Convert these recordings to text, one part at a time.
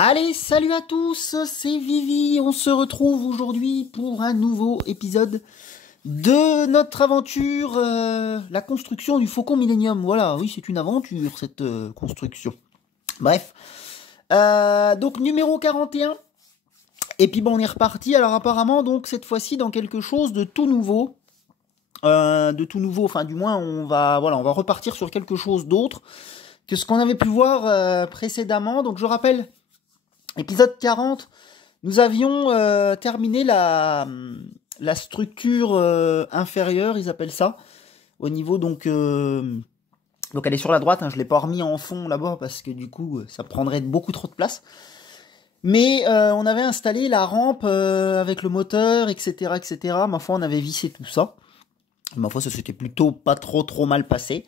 Allez, salut à tous, c'est Vivi, on se retrouve aujourd'hui pour un nouveau épisode de notre aventure, la construction du Faucon Millenium. Voilà, oui, c'est une aventure cette construction. Bref, donc numéro 41, et puis bon, on est reparti, alors apparemment, donc cette fois-ci dans quelque chose de tout nouveau. Enfin du moins on va repartir sur quelque chose d'autre que ce qu'on avait pu voir précédemment. Donc je rappelle, épisode 40, nous avions terminé la structure inférieure, ils appellent ça, au niveau donc elle est sur la droite, hein, je l'ai pas remis en fond là-bas parce que du coup ça prendrait beaucoup trop de place. Mais on avait installé la rampe avec le moteur, etc., etc. Ma foi, on avait vissé tout ça. Ma foi, ça s'était plutôt pas trop mal passé.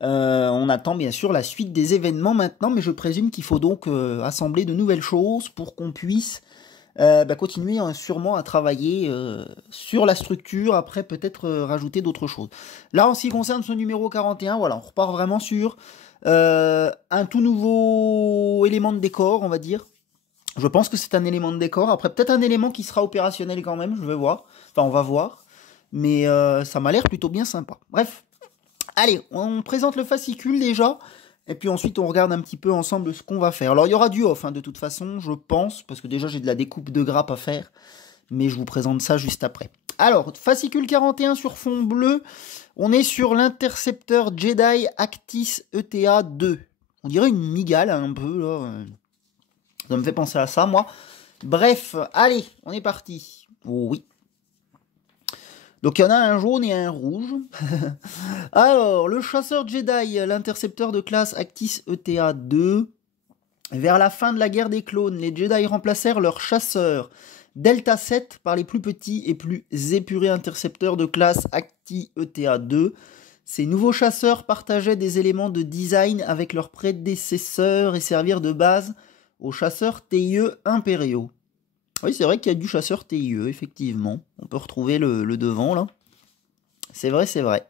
On attend bien sûr la suite des événements maintenant, mais je présume qu'il faut donc assembler de nouvelles choses pour qu'on puisse continuer sûrement à travailler sur la structure, après peut-être rajouter d'autres choses. Là, en ce qui concerne ce numéro 41, voilà, on repart vraiment sur un tout nouveau élément de décor, on va dire. Je pense que c'est un élément de décor, après peut-être un élément qui sera opérationnel quand même, je vais voir. Enfin, on va voir. Mais ça m'a l'air plutôt bien sympa. Bref, allez, on présente le fascicule déjà, et puis ensuite on regarde un petit peu ensemble ce qu'on va faire. Alors il y aura du off, hein, de toute façon, je pense, parce que déjà j'ai de la découpe de grappes à faire, mais je vous présente ça juste après. Alors, fascicule 41 sur fond bleu, on est sur l'intercepteur Jedi Actis ETA 2. On dirait une migale un peu, là. Ça me fait penser à ça, moi. Bref, allez, on est parti. Oh oui. Donc il y en a un jaune et un rouge. Alors, le chasseur Jedi, l'intercepteur de classe Actis ETA 2. Vers la fin de la guerre des clones, les Jedi remplacèrent leur chasseur Delta 7 par les plus petits et plus épurés intercepteurs de classe Actis ETA 2. Ces nouveaux chasseurs partageaient des éléments de design avec leurs prédécesseurs et servirent de base aux chasseurs TIE impériaux. Oui, c'est vrai qu'il y a du chasseur TIE, effectivement. On peut retrouver le devant, là. C'est vrai, c'est vrai.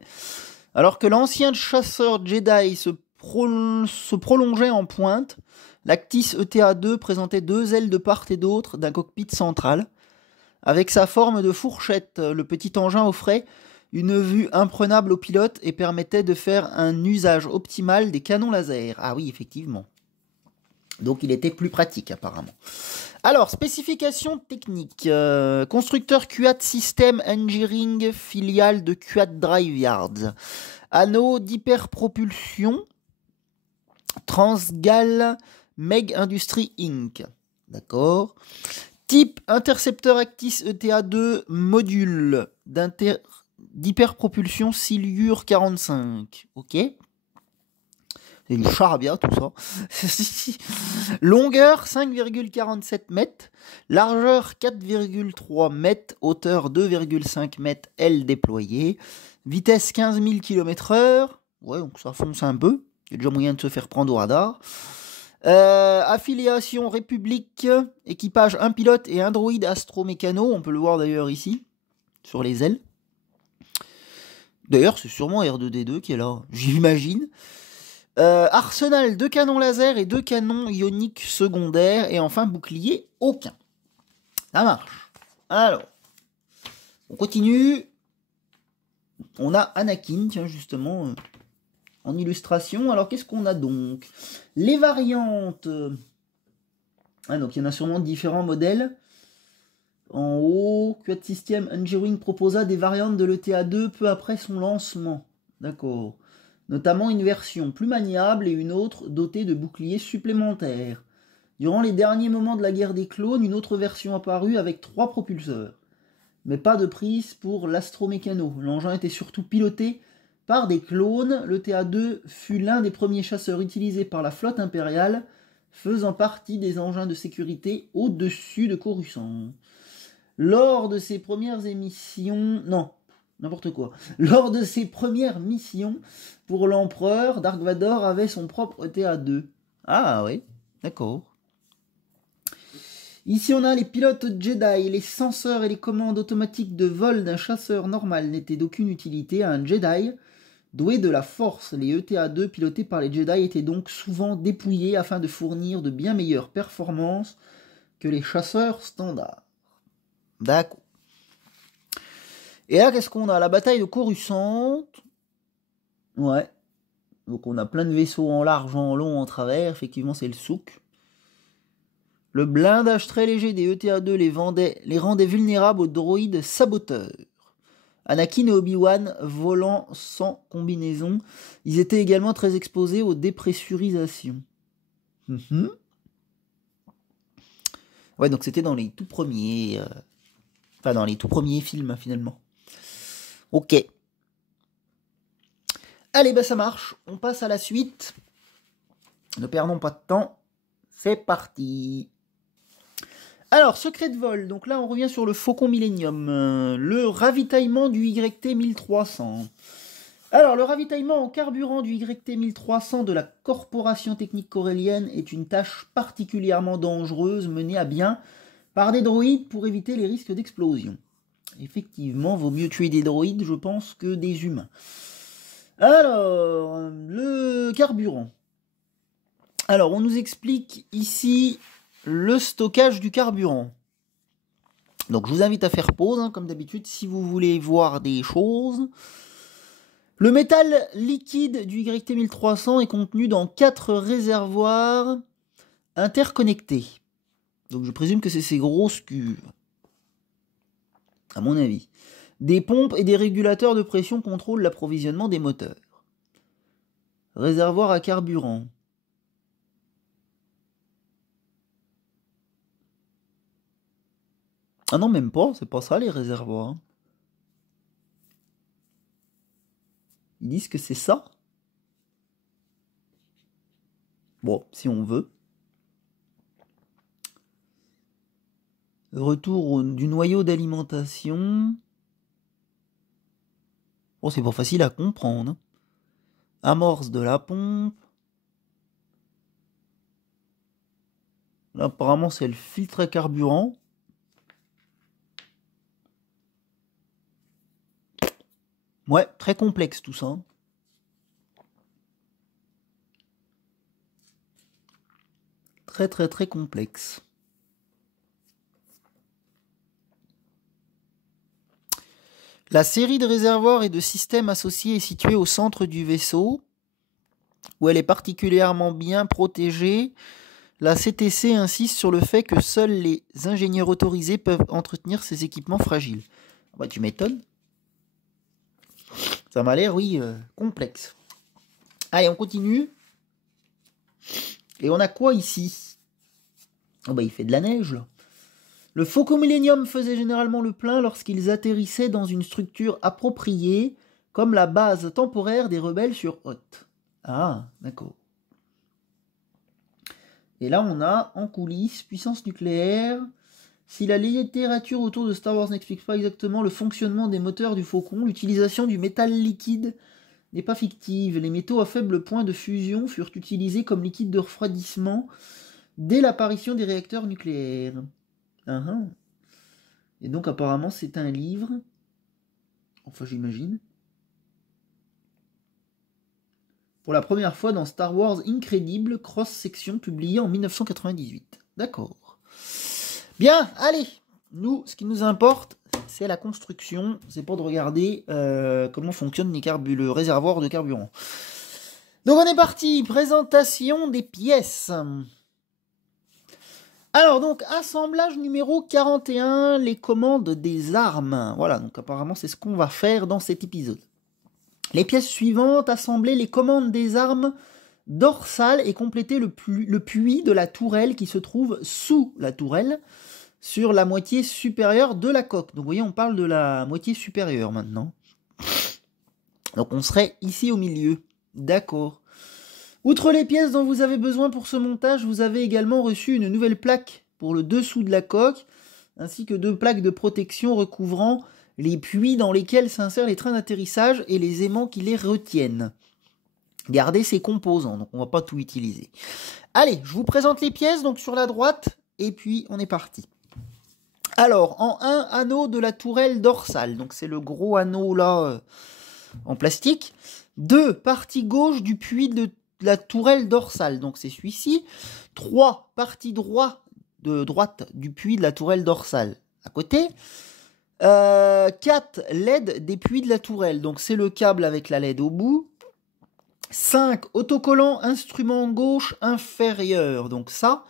Alors que l'ancien chasseur Jedi se prolongeait en pointe, l'Actis ETA-2 présentait deux ailes de part et d'autre d'un cockpit central. Avec sa forme de fourchette, le petit engin offrait une vue imprenable au pilote et permettait de faire un usage optimal des canons laser. Ah oui, effectivement. Donc il était plus pratique, apparemment. Alors, spécifications techniques. Constructeur QAT System Engineering, filiale de QAT Drive Yards. Anneau d'hyperpropulsion. Transgal Meg Industry Inc. D'accord. Type intercepteur Actis ETA-2, module d'hyperpropulsion Silure 45. Ok. C'est du charabia, tout ça. Longueur 5,47 mètres, largeur 4,3 mètres, hauteur 2,5 mètres, aile déployée, vitesse 15 000 km/h. Ouais, donc ça fonce un peu. Il y a déjà moyen de se faire prendre au radar. Affiliation République, équipage un pilote et un droïde astromécano. On peut le voir d'ailleurs ici, sur les ailes. D'ailleurs, c'est sûrement R2D2 qui est là, j'imagine. Arsenal, 2 canons laser et 2 canons ioniques secondaires. Et enfin, bouclier, aucun. Ça marche. Alors, on continue. On a Anakin, tiens, justement, en illustration. Alors, qu'est-ce qu'on a donc? Les variantes. Ah, donc, il y en a sûrement différents modèles. En haut, QAT System Engineering proposa des variantes de l'ETA-2 peu après son lancement. D'accord. Notamment une version plus maniable et une autre dotée de boucliers supplémentaires. Durant les derniers moments de la guerre des clones, une autre version apparut avec 3 propulseurs. Mais pas de prise pour l'astromécano. L'engin était surtout piloté par des clones. Le TA-2 fut l'un des premiers chasseurs utilisés par la flotte impériale, faisant partie des engins de sécurité au-dessus de Coruscant. Lors de ses premières émissions... Non, n'importe quoi. Lors de ses premières missions pour l'empereur, Dark Vador avait son propre TA-2. Ah oui, d'accord. Ici on a les pilotes Jedi. Les senseurs et les commandes automatiques de vol d'un chasseur normal n'étaient d'aucune utilité à un Jedi. Doués de la force, les ETA-2 pilotés par les Jedi étaient donc souvent dépouillés afin de fournir de bien meilleures performances que les chasseurs standards. D'accord. Et là, qu'est-ce qu'on a? La bataille de Coruscant. Ouais. Donc on a plein de vaisseaux en large, en long, en travers. Effectivement, c'est le souk. Le blindage très léger des ETA-2 les rendait vulnérables aux droïdes saboteurs. Anakin et Obi-Wan volant sans combinaison. Ils étaient également très exposés aux dépressurisations. Ouais, donc c'était dans les tout premiers... Enfin, dans les tout premiers films, finalement. Ok. Allez, bah ça marche. On passe à la suite. Ne perdons pas de temps. C'est parti. Alors, secret de vol. Donc là, on revient sur le Faucon Millenium. Le ravitaillement du YT 1300. Alors, le ravitaillement en carburant du YT 1300 de la Corporation Technique Corellienne est une tâche particulièrement dangereuse menée à bien par des droïdes pour éviter les risques d'explosion. Effectivement, vaut mieux tuer des droïdes, je pense, que des humains. Alors, le carburant. Alors, on nous explique ici le stockage du carburant. Donc, je vous invite à faire pause, hein, comme d'habitude, si vous voulez voir des choses. Le métal liquide du YT 1300 est contenu dans 4 réservoirs interconnectés. Donc, je présume que c'est ces grosses cuves, à mon avis. Des pompes et des régulateurs de pression contrôlent l'approvisionnement des moteurs. Réservoir à carburant. Ah non, même pas, c'est pas ça les réservoirs. Ils disent que c'est ça. Bon, si on veut. Retour du noyau d'alimentation. Bon, c'est pas facile à comprendre. Hein. Amorce de la pompe. Là, apparemment, c'est le filtre à carburant. Ouais, très complexe tout ça. Très très très complexe. La série de réservoirs et de systèmes associés est située au centre du vaisseau, où elle est particulièrement bien protégée. La CTC insiste sur le fait que seuls les ingénieurs autorisés peuvent entretenir ces équipements fragiles. Bah, tu m'étonnes. Ça m'a l'air, oui, complexe. Allez, on continue. Et on a quoi ici? Oh bah, il fait de la neige, là. Le Faucon Millenium faisait généralement le plein lorsqu'ils atterrissaient dans une structure appropriée, comme la base temporaire des rebelles sur Hoth. Ah, d'accord. Et là, on a, en coulisses, puissance nucléaire. Si la littérature autour de Star Wars n'explique pas exactement le fonctionnement des moteurs du Faucon, l'utilisation du métal liquide n'est pas fictive. Les métaux à faible point de fusion furent utilisés comme liquide de refroidissement dès l'apparition des réacteurs nucléaires. Uh-huh. Et donc apparemment c'est un livre, enfin j'imagine, pour la première fois dans Star Wars Incredible Cross-Section, publié en 1998. D'accord. Bien, allez, nous, ce qui nous importe, c'est la construction, c'est pas de regarder comment fonctionne le réservoir de carburant. Donc on est parti, présentation des pièces. Alors donc, assemblage numéro 41, les commandes des armes. Voilà, donc apparemment c'est ce qu'on va faire dans cet épisode. Les pièces suivantes, assembler les commandes des armes dorsales et compléter le puits de la tourelle qui se trouve sous la tourelle, sur la moitié supérieure de la coque. Donc vous voyez, on parle de la moitié supérieure maintenant. Donc on serait ici au milieu. D'accord. Outre les pièces dont vous avez besoin pour ce montage, vous avez également reçu une nouvelle plaque pour le dessous de la coque, ainsi que 2 plaques de protection recouvrant les puits dans lesquels s'insèrent les trains d'atterrissage et les aimants qui les retiennent. Gardez ces composants, donc on ne va pas tout utiliser. Allez, je vous présente les pièces, donc sur la droite, et puis on est parti. Alors, en 1, anneau de la tourelle dorsale, donc c'est le gros anneau là, en plastique. 2, partie gauche du puits de la tourelle dorsale, donc c'est celui-ci. 3, partie droite du puits de la tourelle dorsale, à côté. 4, LED des puits de la tourelle, donc c'est le câble avec la LED au bout. 5, autocollant instrument gauche inférieur, donc ça.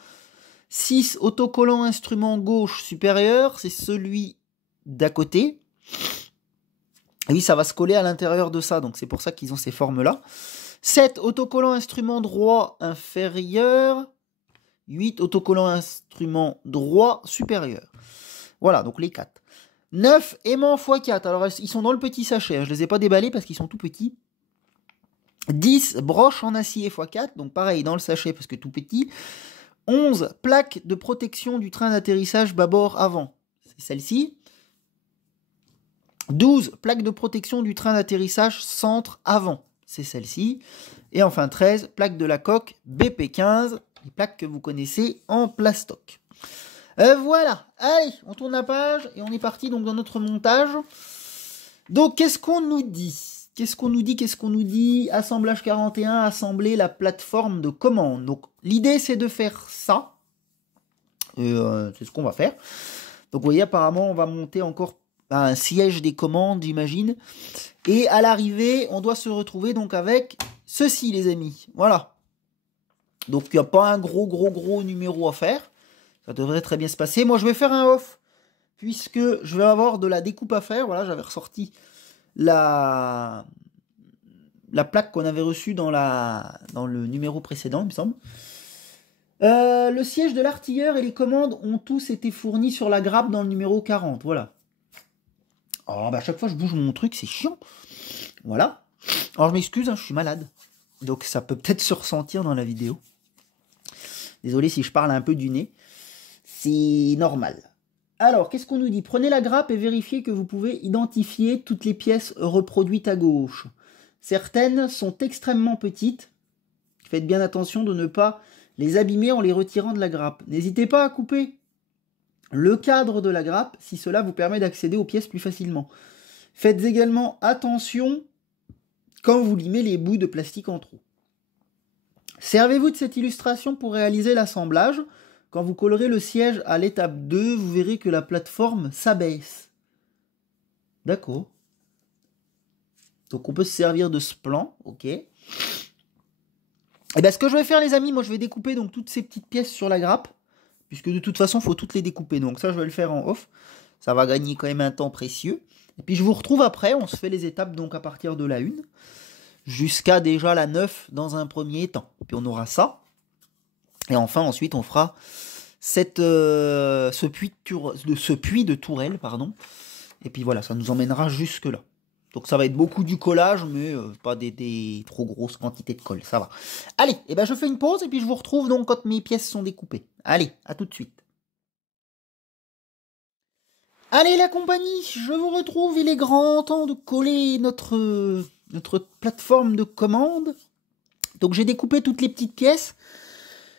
6, autocollant instrument gauche supérieur, c'est celui d'à côté. Et oui, ça va se coller à l'intérieur de ça, donc c'est pour ça qu'ils ont ces formes-là. 7, autocollant instrument droit inférieur. 8, autocollant instrument droit supérieur. Voilà, donc les 4. 9, aimant x4. Alors, ils sont dans le petit sachet, hein. Je ne les ai pas déballés parce qu'ils sont tout petits. 10, broche en acier x4. Donc, pareil, dans le sachet parce que tout petit. 11, plaque de protection du train d'atterrissage bâbord avant. C'est celle-ci. 12, plaque de protection du train d'atterrissage centre avant. C'est celle-ci. Et enfin 13, plaque de la coque BP15. Les plaques que vous connaissez en plastoc. Voilà. Allez, on tourne la page et on est parti donc dans notre montage. Donc, qu'est-ce qu'on nous dit ? Qu'est-ce qu'on nous dit ? Assemblage 41, assembler la plateforme de commande. Donc, l'idée, c'est de faire ça. C'est ce qu'on va faire. Donc, vous voyez, apparemment, on va monter encore un siège des commandes, j'imagine. Et à l'arrivée, on doit se retrouver donc avec ceci, les amis. Voilà. Donc, il n'y a pas un gros numéro à faire. Ça devrait très bien se passer. Moi, je vais faire un off, puisque je vais avoir de la découpe à faire. Voilà, j'avais ressorti la plaque qu'on avait reçue dans le numéro précédent, il me semble. Le siège de l'artilleur et les commandes ont tous été fournis sur la grappe dans le numéro 40. Voilà. Alors, à chaque fois, je bouge mon truc, c'est chiant. Voilà. Alors, je m'excuse, hein, je suis malade. Donc, ça peut peut-être se ressentir dans la vidéo. Désolé si je parle un peu du nez. C'est normal. Alors, qu'est-ce qu'on nous dit ? Prenez la grappe et vérifiez que vous pouvez identifier toutes les pièces reproduites à gauche. Certaines sont extrêmement petites. Faites bien attention de ne pas les abîmer en les retirant de la grappe. N'hésitez pas à couper le cadre de la grappe si cela vous permet d'accéder aux pièces plus facilement. Faites également attention quand vous limez les bouts de plastique en trop. Servez-vous de cette illustration pour réaliser l'assemblage. Quand vous collerez le siège à l'étape 2, vous verrez que la plateforme s'abaisse. D'accord. Donc on peut se servir de ce plan, ok. Et bien ce que je vais faire les amis, moi je vais découper donc toutes ces petites pièces sur la grappe, puisque de toute façon il faut toutes les découper, donc ça je vais le faire en off. Ça va gagner quand même un temps précieux. Et puis je vous retrouve après, on se fait les étapes donc à partir de la 1, jusqu'à déjà la 9 dans un premier temps. Puis on aura ça. Et enfin, ensuite, on fera ce puits de tourelle, pardon. Et puis voilà, ça nous emmènera jusque-là. Donc ça va être beaucoup du collage, mais pas des trop grosses quantités de colle, ça va. Allez, et ben je fais une pause et puis je vous retrouve donc quand mes pièces sont découpées. Allez, à tout de suite. Allez la compagnie, je vous retrouve, il est grand temps de coller notre plateforme de commande. Donc j'ai découpé toutes les petites pièces.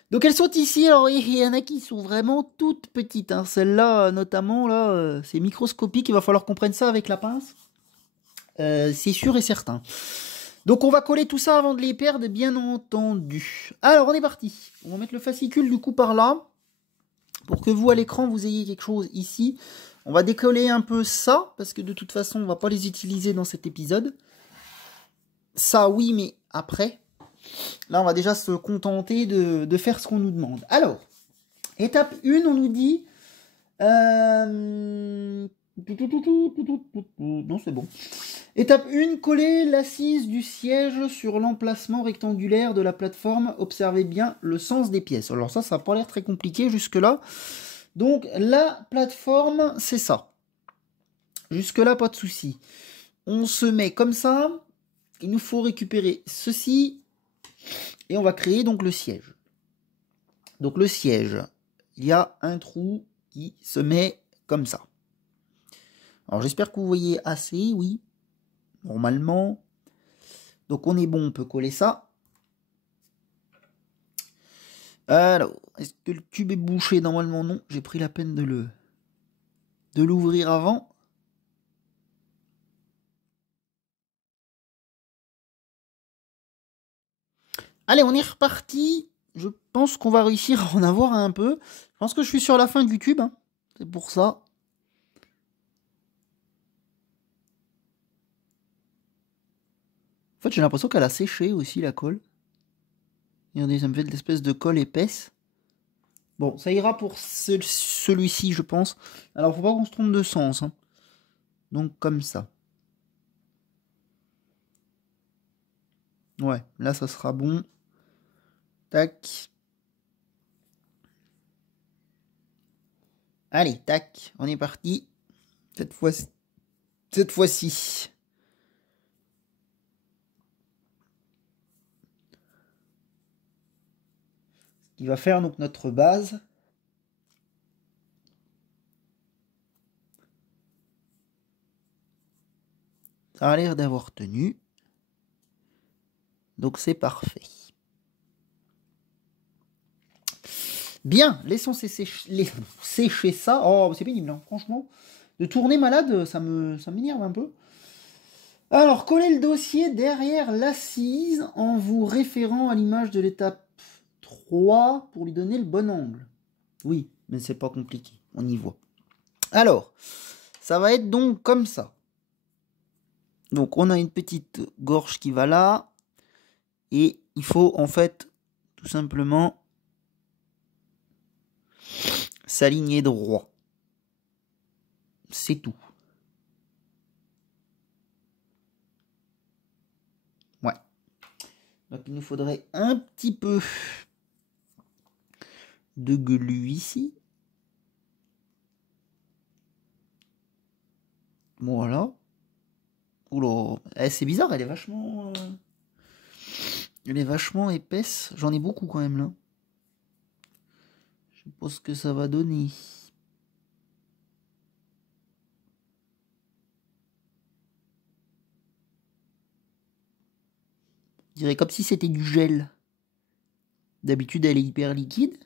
Donc elles sont ici, alors il y en a qui sont vraiment toutes petites, hein. Celle-là notamment, là, c'est microscopique, il va falloir qu'on prenne ça avec la pince. C'est sûr et certain. Donc on va coller tout ça avant de les perdre, bien entendu. Alors on est parti, on va mettre le fascicule du coup par là, pour que vous à l'écran vous ayez quelque chose ici. On va décoller un peu ça, parce que de toute façon on va pas les utiliser dans cet épisode. Ça oui, mais après... Là, on va déjà se contenter de faire ce qu'on nous demande. Alors, étape 1, on nous dit... Non, c'est bon. Étape 1, coller l'assise du siège sur l'emplacement rectangulaire de la plateforme. Observez bien le sens des pièces. Alors ça n'a pas l'air très compliqué jusque-là. Donc, la plateforme, c'est ça. Jusque-là, pas de souci. On se met comme ça. Il nous faut récupérer ceci... Et on va créer donc le siège. Donc le siège, il y a un trou qui se met comme ça. Alors j'espère que vous voyez assez, oui. Normalement. Donc on est bon, on peut coller ça. Alors, est-ce que le tube est bouché? Normalement non, j'ai pris la peine de l'ouvrir avant. Allez, on est reparti. Je pense qu'on va réussir à en avoir un peu. Je pense que je suis sur la fin du tube. Hein. C'est pour ça. En fait, j'ai l'impression qu'elle a séché aussi, la colle. Regardez, ça me fait de l'espèce de colle épaisse. Bon, ça ira pour celui-ci, je pense. Alors, faut pas qu'on se trompe de sens. Hein. Donc, comme ça. Ouais, là, ça sera bon. Tac. Allez, tac, on est parti. Cette fois-ci. Ce qui va faire donc notre base. Ça a l'air d'avoir tenu. Donc c'est parfait. Bien, laissons sécher ça. Oh, c'est pénible, hein, franchement. De tourner malade, ça m'énerve un peu. Alors, collez le dossier derrière l'assise en vous référant à l'image de l'étape 3 pour lui donner le bon angle. Oui, mais c'est pas compliqué, on y voit. Alors, ça va être donc comme ça. Donc, on a une petite gorge qui va là. Et il faut en fait tout simplement s'aligner droit. C'est tout. Ouais. Donc il nous faudrait un petit peu de glu ici. Voilà. Oula. C'est bizarre, elle est vachement... Elle est vachement épaisse. J'en ai beaucoup quand même là. Je sais pas ce que ça va donner. Je dirais comme si c'était du gel. D'habitude, elle est hyper liquide.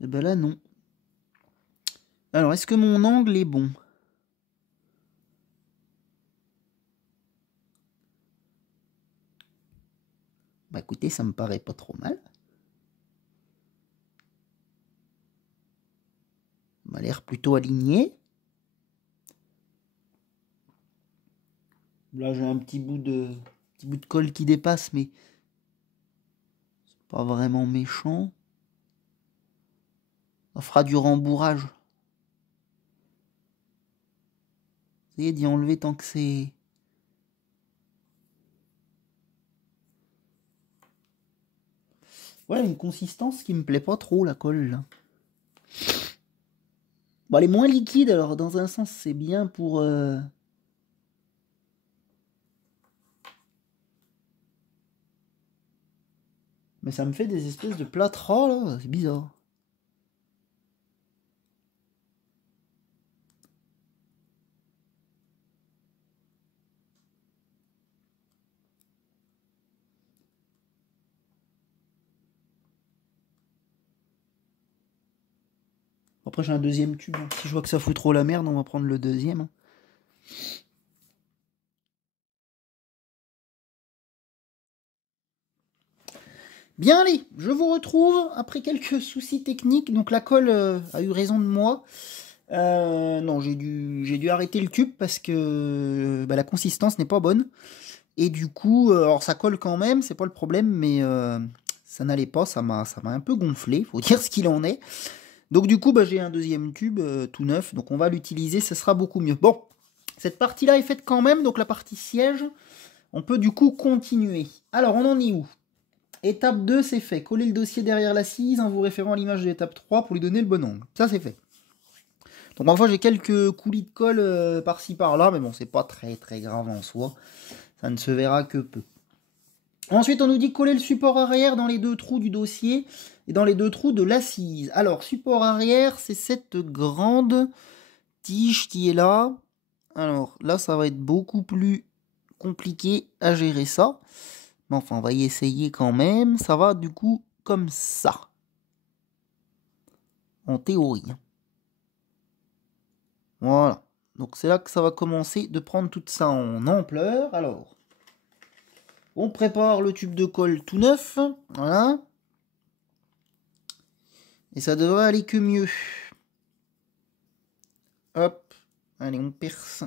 Et ben là, non. Alors, est-ce que mon angle est bon? Bah écoutez, ça me paraît pas trop mal. Ça m'a l'air plutôt aligné. Là, j'ai un petit bout de colle qui dépasse, mais c'est pas vraiment méchant. Ça fera du rembourrage. Essayez d'y enlever tant que c'est... Ouais, une consistance qui me plaît pas trop, la colle, là. Bon, elle est moins liquide, alors dans un sens, c'est bien pour... Mais ça me fait des espèces de plâtras, là. C'est bizarre. Après, j'ai un deuxième tube. Hein. Si je vois que ça fout trop la merde, on va prendre le deuxième. Hein. Bien, allez, je vous retrouve après quelques soucis techniques. Donc, la colle a eu raison de moi. Non, j'ai dû arrêter le tube parce que la consistance n'est pas bonne. Et du coup, alors ça colle quand même, c'est pas le problème, mais ça n'allait pas, ça m'a un peu gonflé, faut dire ce qu'il en est. Donc du coup, j'ai un deuxième tube tout neuf, donc on va l'utiliser, ce sera beaucoup mieux. Bon, cette partie-là est faite quand même, donc la partie siège, on peut du coup continuer. Alors, on en est où? Étape 2, c'est fait. Coller le dossier derrière l'assise en vous référant à l'image de l'étape 3 pour lui donner le bon angle. Ça, c'est fait. Donc parfois, j'ai quelques coulis de colle par-ci par-là, mais bon, c'est pas très très grave en soi. Ça ne se verra que peu. Ensuite, on nous dit coller le support arrière dans les deux trous du dossier et dans les deux trous de l'assise. Alors, support arrière, c'est cette grande tige qui est là. Alors, là, ça va être beaucoup plus compliqué à gérer ça. Mais enfin, on va y essayer quand même. Ça va du coup comme ça. En théorie. Voilà. Donc, c'est là que ça va commencer de prendre tout ça en ampleur. Alors... On prépare le tube de colle tout neuf. Voilà. Et ça devrait aller que mieux. Hop. Allez, on perce.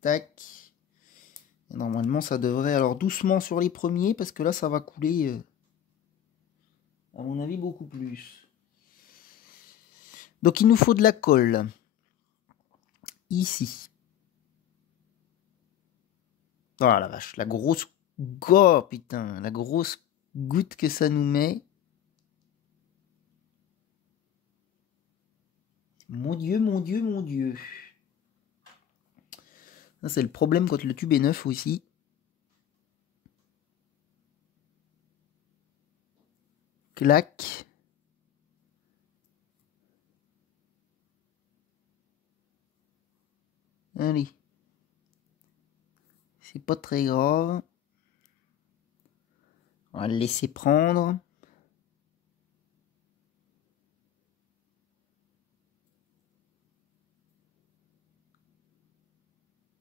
Tac. Et normalement, ça devrait... Alors, doucement sur les premiers, parce que là, ça va couler... à mon avis, beaucoup plus. Donc, il nous faut de la colle. Ici. Oh la vache, la grosse... Oh putain, la grosse goutte que ça nous met. Mon Dieu, mon Dieu, mon Dieu. Ça, c'est le problème quand le tube est neuf aussi. Clac. Allez. C'est pas très grave. On va le laisser prendre.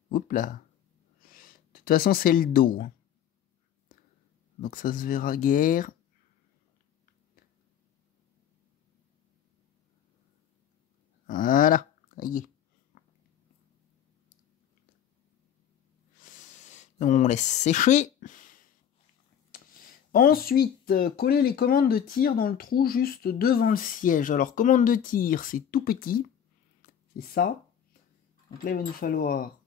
Oups là. De toute façon, c'est le dos. Donc ça se verra guère. Voilà. Ça y est. On laisse sécher. Ensuite, coller les commandes de tir dans le trou juste devant le siège. Alors, commande de tir, c'est tout petit. C'est ça. Donc là, il va nous falloir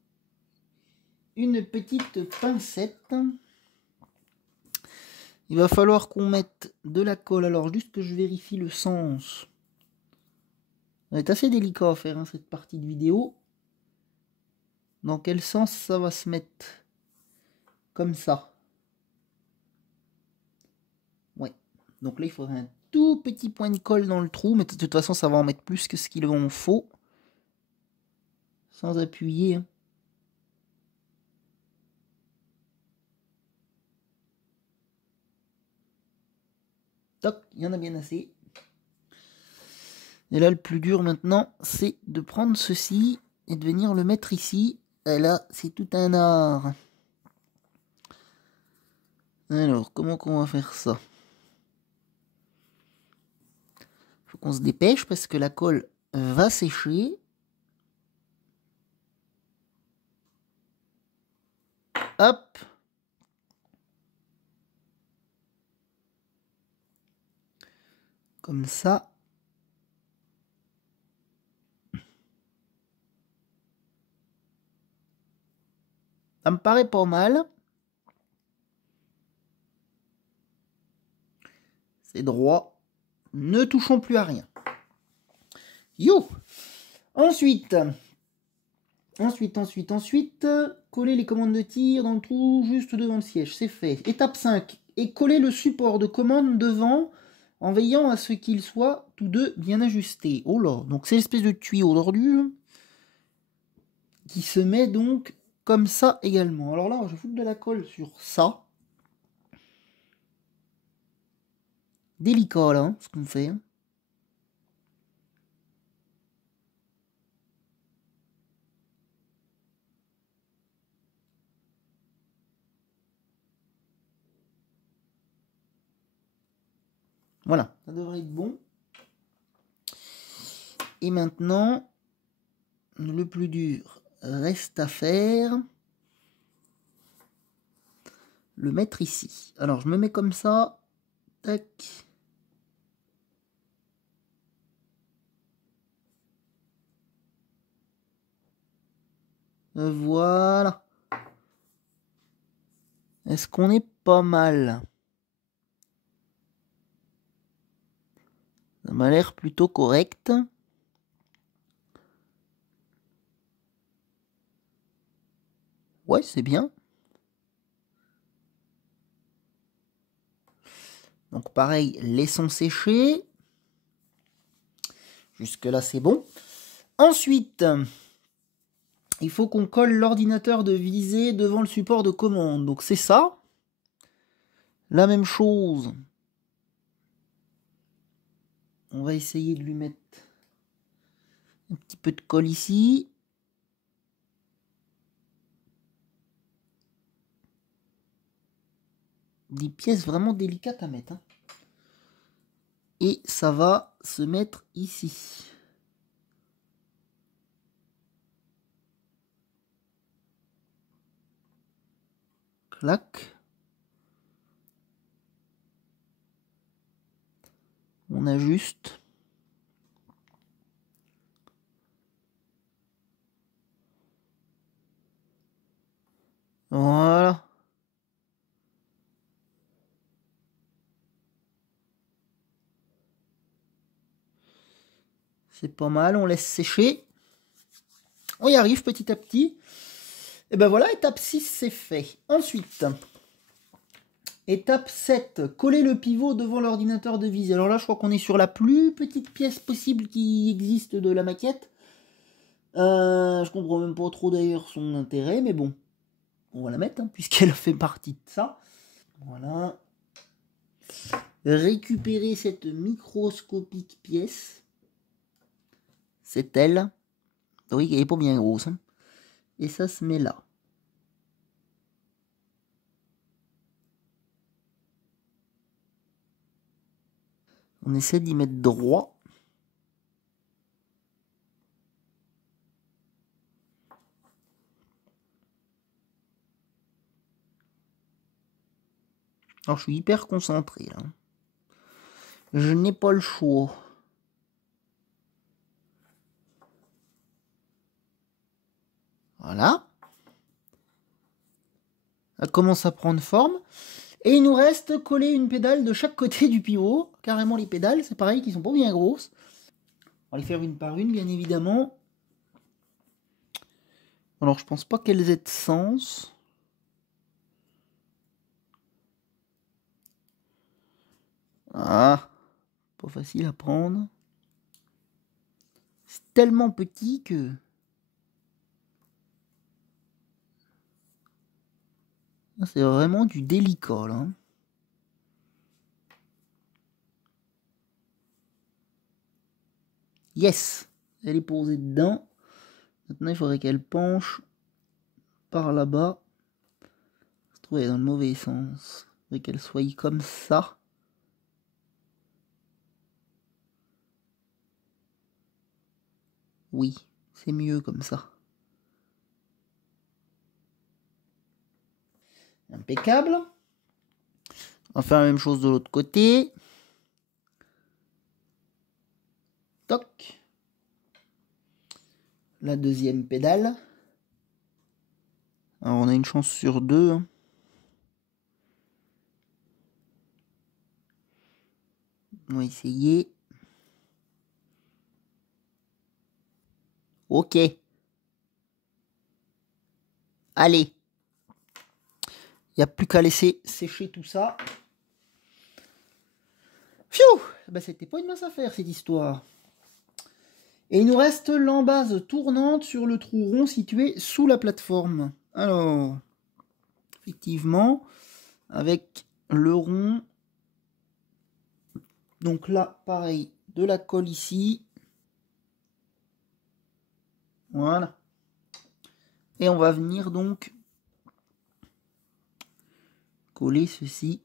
une petite pincette. Il va falloir qu'on mette de la colle. Alors, juste que je vérifie le sens. Ça va être assez délicat à faire, hein, cette partie de vidéo. Dans quel sens ça va se mettre? Comme ça. Ouais. Donc là, il faudrait un tout petit point de colle dans le trou. Mais de toute façon, ça va en mettre plus que ce qu'il en faut. Sans appuyer. Hein. Toc, il y en a bien assez. Et là, le plus dur maintenant, c'est de prendre ceci et de venir le mettre ici. Et là, c'est tout un art. Alors, comment qu'on va faire ça? Faut qu'on se dépêche parce que la colle va sécher. Hop. Comme ça. Ça me paraît pas mal. C'est droit. Ne touchons plus à rien. Yo! Ensuite, coller les commandes de tir dans le trou juste devant le siège. C'est fait. Étape 5. Et coller le support de commande devant en veillant à ce qu'ils soient tous deux bien ajustés. Oh là, donc c'est l'espèce de tuyau d'ordure qui se met donc comme ça également. Alors là, je fous de la colle sur ça. Délicat là, hein, ce qu'on fait. Hein. Voilà, ça devrait être bon. Et maintenant, le plus dur reste à faire. Le mettre ici. Alors, je me mets comme ça. Tac. Voilà. Est-ce qu'on est pas mal? Ça m'a l'air plutôt correct. Ouais, c'est bien. Donc pareil, laissons sécher. Jusque là, c'est bon. Ensuite, il faut qu'on colle l'ordinateur de visée devant le support de commande. Donc c'est ça. La même chose. On va essayer de lui mettre un petit peu de colle ici. des pièces vraiment délicates à mettre. Hein. Et ça va se mettre ici. Clac. On ajuste. Voilà. C'est pas mal, on laisse sécher. On y arrive petit à petit. Et ben voilà, étape 6, c'est fait. Ensuite, étape 7, coller le pivot devant l'ordinateur de visée. Alors là, je crois qu'on est sur la plus petite pièce possible qui existe de la maquette. Je comprends même pas trop d'ailleurs son intérêt, mais bon, on va la mettre, hein, puisqu'elle fait partie de ça. Voilà. Récupérer cette microscopique pièce. C'est elle. Oui, elle est pas bien grosse. Hein. Et ça se met là. On essaie d'y mettre droit. Alors je suis hyper concentré là. Je n'ai pas le choix. Voilà. Elle commence à prendre forme. Et il nous reste coller une pédale de chaque côté du pivot. Carrément les pédales, c'est pareil, qui sont pas bien grosses. On va les faire une par une, bien évidemment. Alors je pense pas qu'elles aient de sens. Ah, pas facile à prendre. C'est tellement petit que... C'est vraiment du délicat, là. Yes! Elle est posée dedans. Maintenant, il faudrait qu'elle penche par là-bas. Se trouver dans le mauvais sens. Il faudrait qu'elle soit comme ça. Oui, c'est mieux comme ça. Impeccable. On va faire la même chose de l'autre côté. Toc. La deuxième pédale. Alors on a une chance sur deux. Hein. On va essayer. Ok. Allez. Il n'y a plus qu'à laisser sécher tout ça. Pfiou! Ben, c'était pas une mince affaire cette histoire. Et il nous reste l'embase tournante sur le trou rond situé sous la plateforme. Alors, effectivement, avec le rond. Donc là, pareil, de la colle ici. Voilà. Et on va venir donc coller ceci.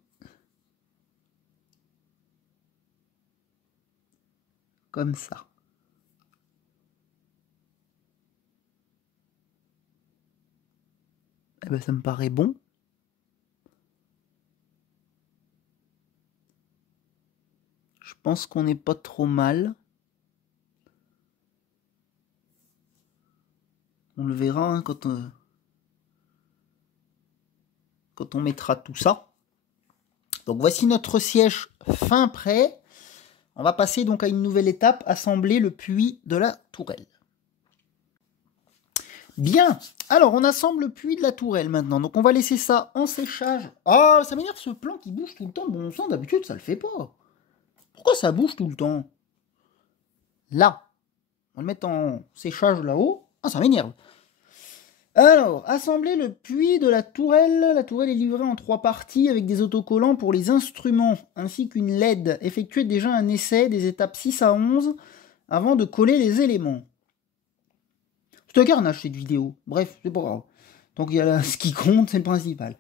Comme ça. Eh ben, ça me paraît bon. Je pense qu'on n'est pas trop mal. On le verra hein, quand on mettra tout ça. Donc voici notre siège fin prêt. On va passer donc à une nouvelle étape, assembler le puits de la tourelle. Bien, alors on assemble le puits de la tourelle maintenant. Donc on va laisser ça en séchage. Ah, ça m'énerve ce plan qui bouge tout le temps. Bon sang, d'habitude ça le fait pas. Pourquoi ça bouge tout le temps? Là, on va le mettre en séchage là-haut. Ah, ça m'énerve. Alors, assembler le puits de la tourelle. La tourelle est livrée en 3 parties avec des autocollants pour les instruments, ainsi qu'une LED. Effectuez déjà un essai des étapes 6 à 11 avant de coller les éléments. C'est un carnage cette vidéo. Bref, c'est pas grave. Donc il y a là, ce qui compte, c'est le principal.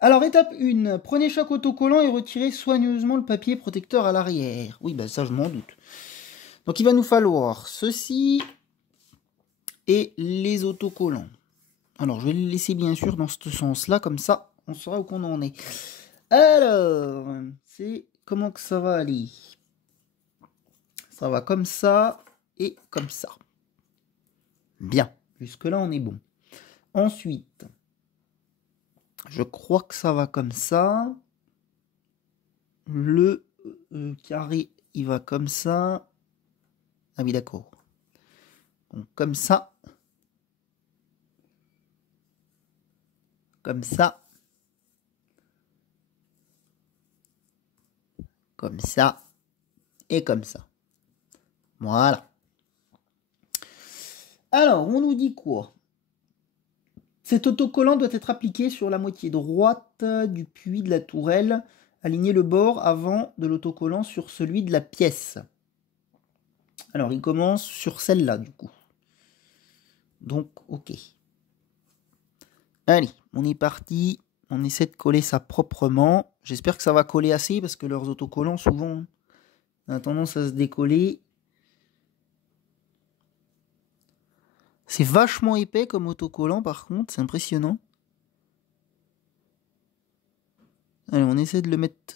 Alors, étape 1, prenez chaque autocollant et retirez soigneusement le papier protecteur à l'arrière. Oui, ben ça, je m'en doute. Donc, il va nous falloir ceci et les autocollants. Alors, je vais les laisser bien sûr dans ce sens-là, comme ça, on saura où qu'on en est. Alors, c'est comment que ça va aller? Ça va comme ça et comme ça. Bien, jusque-là, on est bon. Ensuite, je crois que ça va comme ça. Le carré, il va comme ça. Ah oui, d'accord. Donc, comme ça. Comme ça. Comme ça. Et comme ça. Voilà. Alors, on nous dit quoi? Cet autocollant doit être appliqué sur la moitié droite du puits de la tourelle. Alignez le bord avant de l'autocollant sur celui de la pièce. Alors, il commence sur celle-là, du coup. Donc, ok. Allez, on est parti. On essaie de coller ça proprement. J'espère que ça va coller assez, parce que leurs autocollants, souvent, ont tendance à se décoller. C'est vachement épais comme autocollant, par contre. C'est impressionnant. Allez, on essaie de le mettre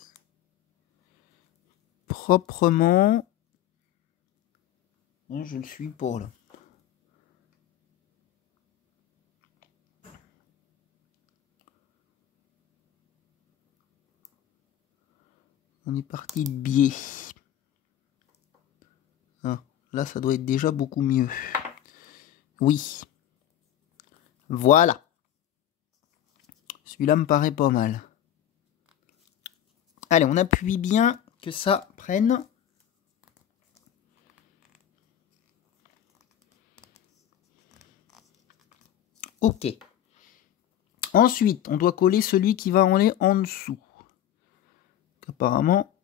proprement. Je le suis pour là. On est parti de biais. Ah, là, ça doit être déjà beaucoup mieux. Oui. Voilà. Celui-là me paraît pas mal. Allez, on appuie bien que ça prenne. Ok. Ensuite, on doit coller celui qui va aller en dessous. Apparemment,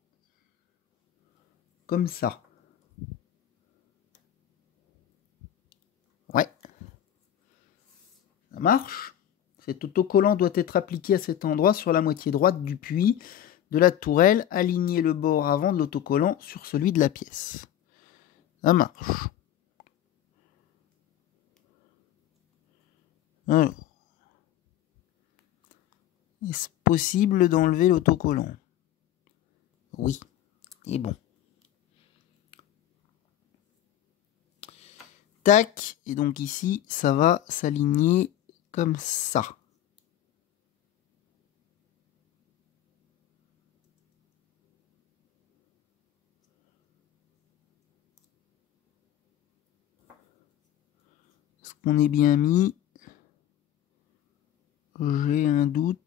comme ça. Ouais. Ça marche. Cet autocollant doit être appliqué à cet endroit sur la moitié droite du puits de la tourelle. Alignez le bord avant de l'autocollant sur celui de la pièce. Ça marche. Alors. Est-ce possible d'enlever l'autocollant? Oui. Et bon. Tac. Et donc ici, ça va s'aligner comme ça. Est-ce qu'on est bien mis? J'ai un doute.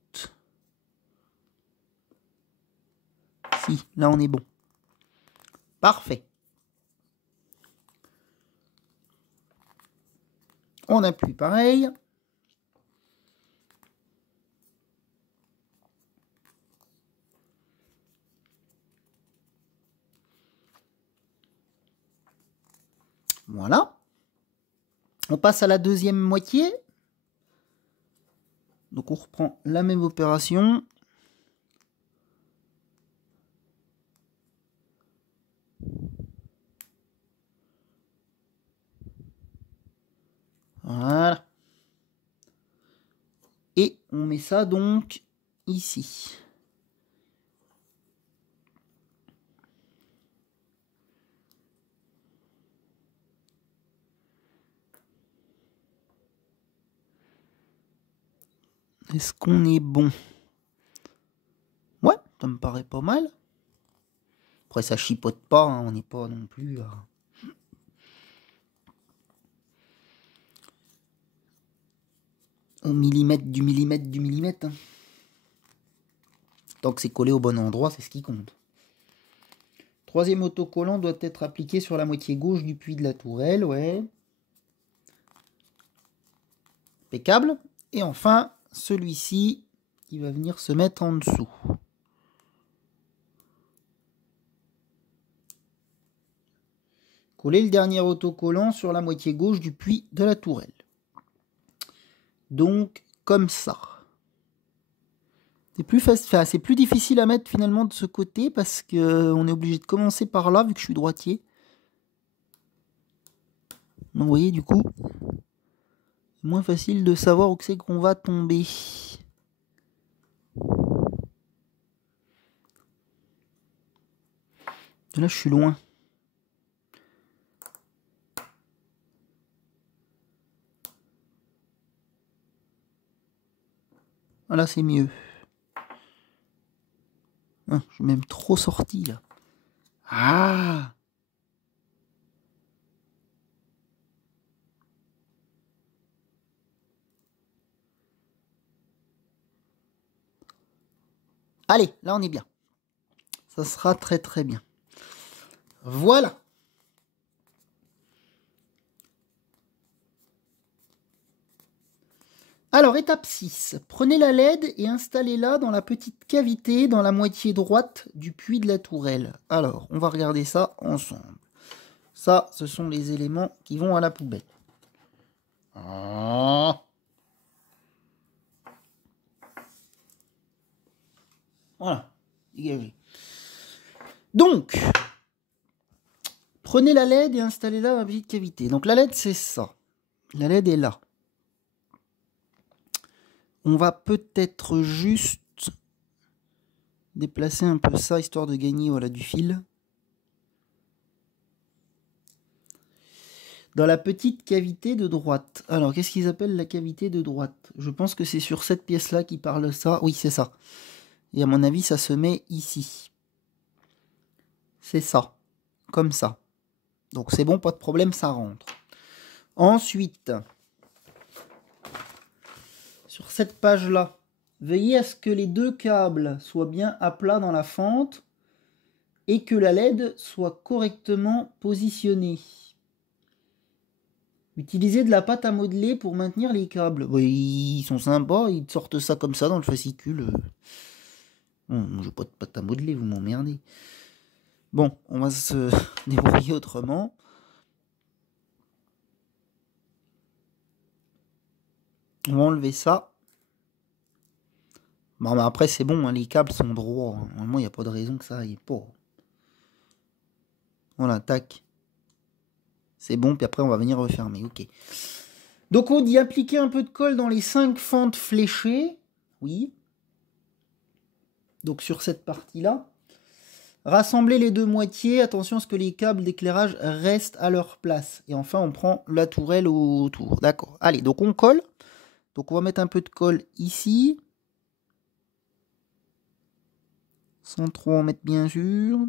Si, là on est bon. Parfait. On appuie pareil. Voilà. On passe à la deuxième moitié. Donc on reprend la même opération. Voilà. Et on met ça donc ici. Est-ce qu'on est bon? Ouais, ça me paraît pas mal. Après ça chipote pas, hein, on n'est pas non plus au millimètre du millimètre du millimètre. Hein. Tant que c'est collé au bon endroit, c'est ce qui compte. Troisième autocollant doit être appliqué sur la moitié gauche du puits de la tourelle, ouais. Impeccable. Et enfin, celui-ci qui va venir se mettre en dessous. Coller le dernier autocollant sur la moitié gauche du puits de la tourelle. Donc, comme ça. C'est plus difficile à mettre finalement de ce côté parce que on est obligé de commencer par là vu que je suis droitier. Donc vous voyez du coup, c'est moins facile de savoir où c'est qu'on va tomber. Là je suis loin. Voilà, c'est mieux. Ah, je suis même trop sorti là. Ah! Allez, là on est bien. Ça sera très très bien. Voilà. Alors, étape 6. Prenez la LED et installez-la dans la petite cavité dans la moitié droite du puits de la tourelle. Alors, on va regarder ça ensemble. Ça, ce sont les éléments qui vont à la poubelle. Ah. Voilà, dégagé. Donc, prenez la LED et installez-la dans la petite cavité. Donc la LED, c'est ça. La LED est là. On va peut-être juste déplacer un peu ça, histoire de gagner voilà, du fil. Dans la petite cavité de droite. Alors, qu'est-ce qu'ils appellent la cavité de droite? Je pense que c'est sur cette pièce-là qui parle ça. Oui, c'est ça. Et à mon avis, ça se met ici. C'est ça. Comme ça. Donc c'est bon, pas de problème, ça rentre. Ensuite, sur cette page-là, veillez à ce que les deux câbles soient bien à plat dans la fente et que la LED soit correctement positionnée. Utilisez de la pâte à modeler pour maintenir les câbles. Oui, ils sont sympas, ils sortent ça comme ça dans le fascicule. Bon, j'ai pas de pâte à modeler, vous m'emmerdez. Bon, on va se débrouiller autrement. On va enlever ça. Bon, bah après, c'est bon, hein, les câbles sont droits. Normalement, il n'y a pas de raison que ça aille pas. Voilà, tac. C'est bon, puis après, on va venir refermer. Ok. Donc, on dit appliquer un peu de colle dans les 5 fentes fléchées. Oui. Donc, sur cette partie-là. Rassembler les deux moitiés. Attention à ce que les câbles d'éclairage restent à leur place. Et enfin, on prend la tourelle autour. D'accord. Allez, donc on colle. Donc, on va mettre un peu de colle ici. Sans trop en mettre, bien sûr.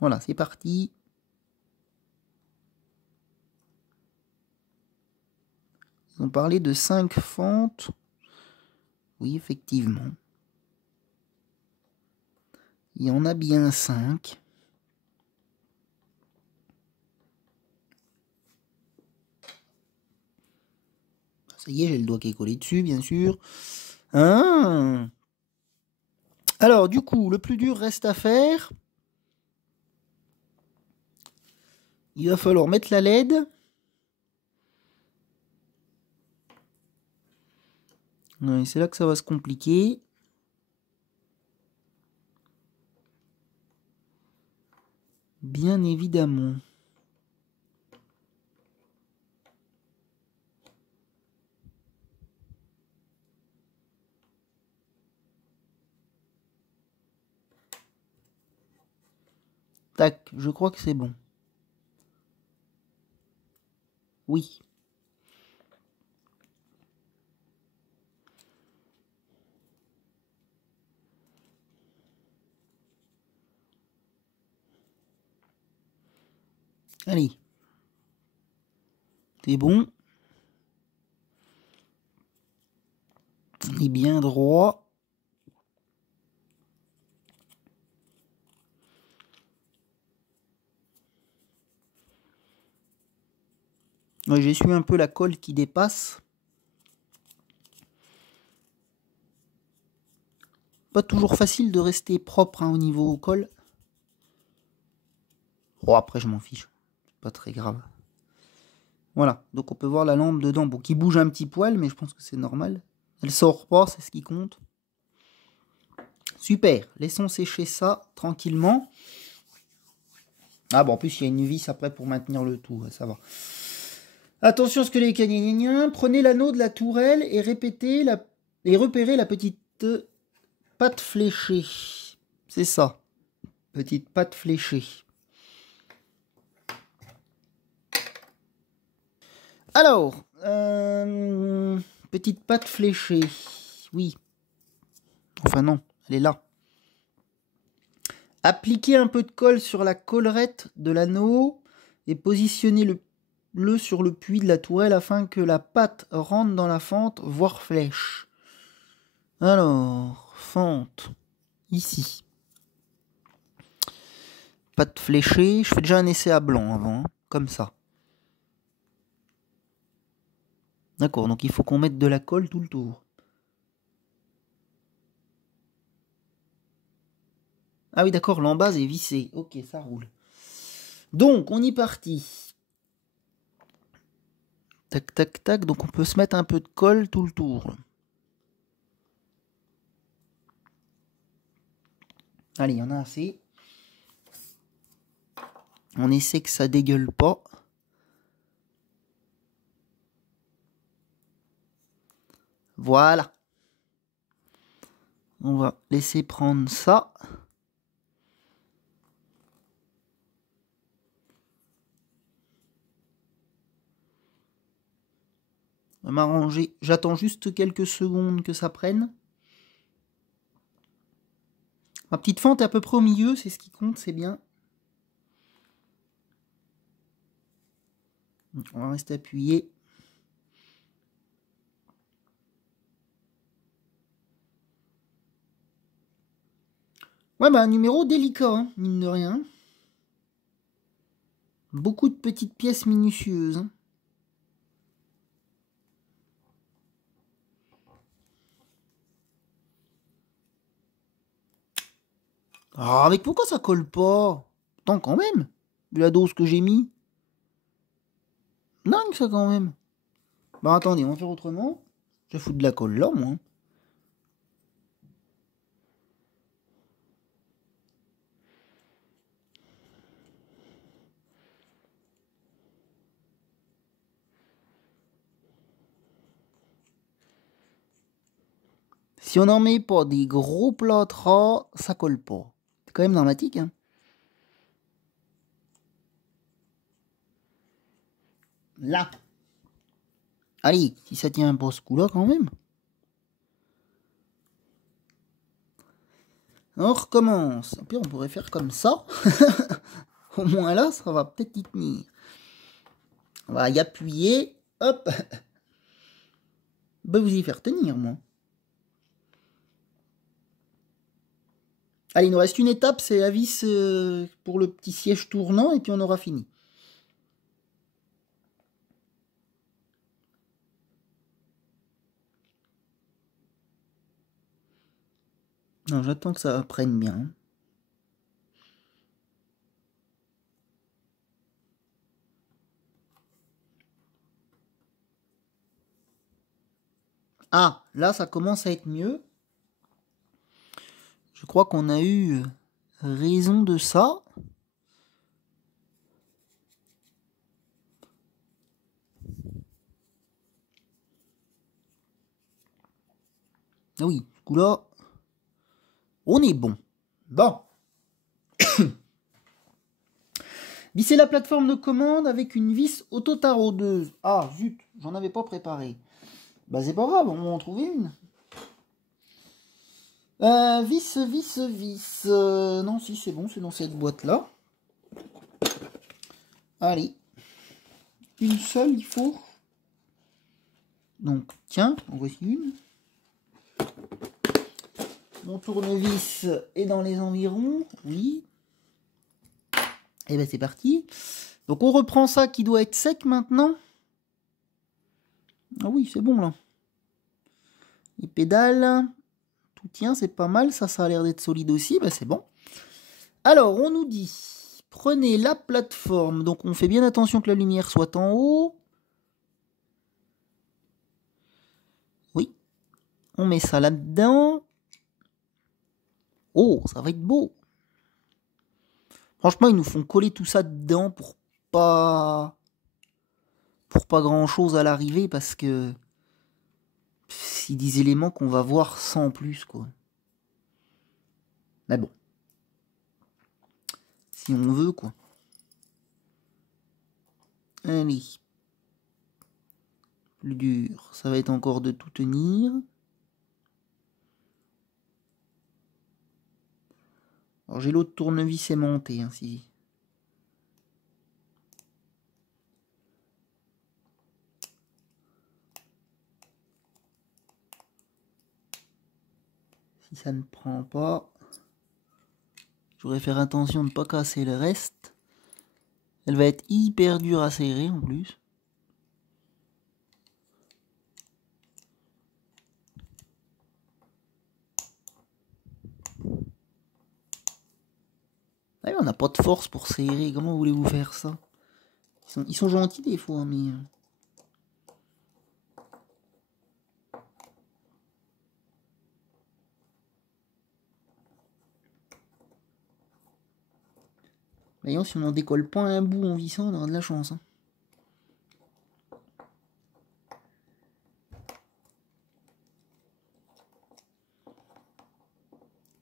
Voilà, c'est parti. Ils ont parlé de 5 fentes. Oui, effectivement. Il y en a bien 5. Ça y est, j'ai le doigt qui est collé dessus, bien sûr. Ah. Alors, du coup, le plus dur reste à faire. Il va falloir mettre la LED. Ouais, c'est là que ça va se compliquer. Bien évidemment. Tac, je crois que c'est bon. Oui. Allez. C'est bon. Il est bien droit. Ouais, j'essuie un peu la colle qui dépasse. Pas toujours facile de rester propre hein, au niveau colle. Oh, après, je m'en fiche. Pas très grave. Voilà, donc on peut voir la lampe dedans. Bon, qui bouge un petit poil, mais je pense que c'est normal. Elle sort pas, c'est ce qui compte. Super, laissons sécher ça tranquillement. Ah bon, en plus il y a une vis après pour maintenir le tout, ça va. Attention à ce que les canignins. Prenez l'anneau de la tourelle et repérez la petite patte fléchée. C'est ça. Petite patte fléchée. Alors, petite patte fléchée. Oui. Enfin non, elle est là. Appliquez un peu de colle sur la collerette de l'anneau et positionnez-le sur le puits de la tourelle afin que la patte rentre dans la fente, voire flèche. Alors, fente, ici. Patte fléchée, je fais déjà un essai à blanc avant, hein, comme ça. D'accord, donc il faut qu'on mette de la colle tout le tour. Ah oui, d'accord, l'embase est vissée. Ok, ça roule. Donc, on y partit. Tac, tac, tac. Donc, on peut se mettre un peu de colle tout le tour. Allez, il y en a assez. On essaie que ça dégueule pas. Voilà. On va laisser prendre ça. On va m'arranger. J'attends juste quelques secondes que ça prenne. Ma petite fente est à peu près au milieu, c'est ce qui compte, c'est bien. On va rester appuyé. Ouais, bah un numéro délicat, hein, mine de rien. Beaucoup de petites pièces minutieuses. Hein. Ah, avec pourquoi ça colle pas? Tant quand même, vu la dose que j'ai mis. Dingue ça quand même. Bah attendez, on va faire autrement. Je vais foutre de la colle là, moi. Si on n'en met pas des gros plâtras, ça colle pas. C'est quand même dramatique, hein. Là. Allez, si ça tient pas ce coup-là quand même. On recommence. Et puis on pourrait faire comme ça. Au moins là, ça va peut-être y tenir. On va y appuyer. Hop. Ben vous y faire tenir, moi. Allez, il nous reste une étape, c'est la vis pour le petit siège tournant, et puis on aura fini. Non, j'attends que ça prenne bien. Ah, là, ça commence à être mieux. Je crois qu'on a eu raison de ça. Ah oui, ce coup-là, on est bon. Bon. Visser la plateforme de commande avec une vis auto-taraudeuse. Ah, zut, j'en avais pas préparé. Bah c'est pas grave, on va en trouver une. Vis. Non, si c'est bon, c'est dans cette boîte-là. Allez. Une seule, il faut. Donc, tiens, en voici une. Mon tournevis est dans les environs. Oui. Et ben c'est parti. Donc on reprend ça qui doit être sec maintenant. Ah oui, c'est bon là. Les pédales. Tout tient, c'est pas mal. Ça a l'air d'être solide aussi. Ben c'est bon. Alors, on nous dit, prenez la plateforme. Donc on fait bien attention que la lumière soit en haut. Oui. On met ça là-dedans. Oh, ça va être beau. Franchement, ils nous font coller tout ça dedans pour pas grand chose à l'arrivée parce que c'est des éléments qu'on va voir sans plus, quoi. Mais bon. Si on veut, quoi. Allez. Plus dur, ça va être encore de tout tenir. Alors j'ai l'autre tournevis aimanté, hein, si ça ne prend pas. Je voudrais faire attention de ne pas casser le reste. Elle va être hyper dure à serrer en plus. Ah oui, on n'a pas de force pour serrer. Comment voulez-vous faire ça? Ils sont gentils des fois, mais... Voyons, si on n'en décolle pas un bout en vissant, on aura de la chance. Hein.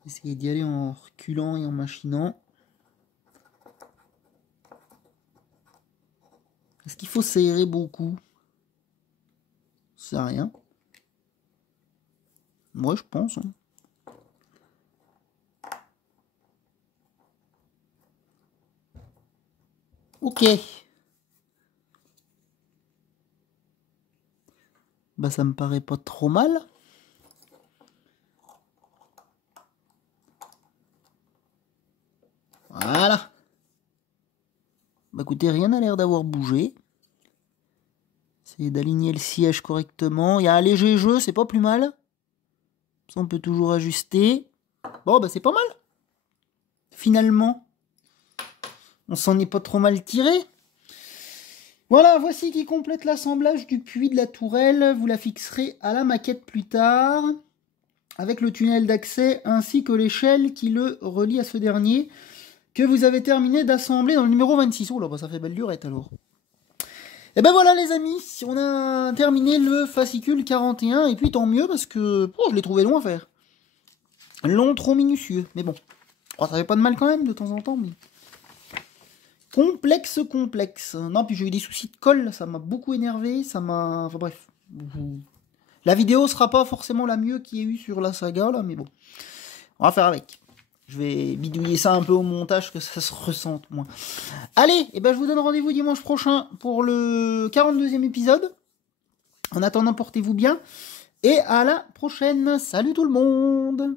Essayer d'y aller en reculant et en machinant. Est-ce qu'il faut serrer beaucoup? C'est rien. Moi, je pense. Hein. Ok. Bah, ça me paraît pas trop mal. Voilà. Bah écoutez, rien n'a l'air d'avoir bougé. Essayez d'aligner le siège correctement. Il y a un léger jeu, c'est pas plus mal. Ça, on peut toujours ajuster. Bon, bah c'est pas mal. Finalement, on s'en est pas trop mal tiré. Voilà, voici qui complète l'assemblage du puits de la tourelle. Vous la fixerez à la maquette plus tard, avec le tunnel d'accès ainsi que l'échelle qui le relie à ce dernier, que vous avez terminé d'assembler dans le numéro 26. Oh là, bah ça fait belle lurette alors. Et ben voilà les amis, on a terminé le fascicule 41, et puis tant mieux parce que je l'ai trouvé long à faire. Long, trop minutieux, mais bon. Oh, ça fait pas de mal quand même de temps en temps, mais... Complexe. Non, puis j'ai eu des soucis de colle, ça m'a beaucoup énervé, ça m'a... Enfin bref. La vidéo sera pas forcément la mieux qu'il y ait eu sur la saga, là, mais bon. On va faire avec. Je vais bidouiller ça un peu au montage, que ça se ressente moins. Allez, et ben je vous donne rendez-vous dimanche prochain pour le 42e épisode. En attendant, portez-vous bien. Et à la prochaine. Salut tout le monde!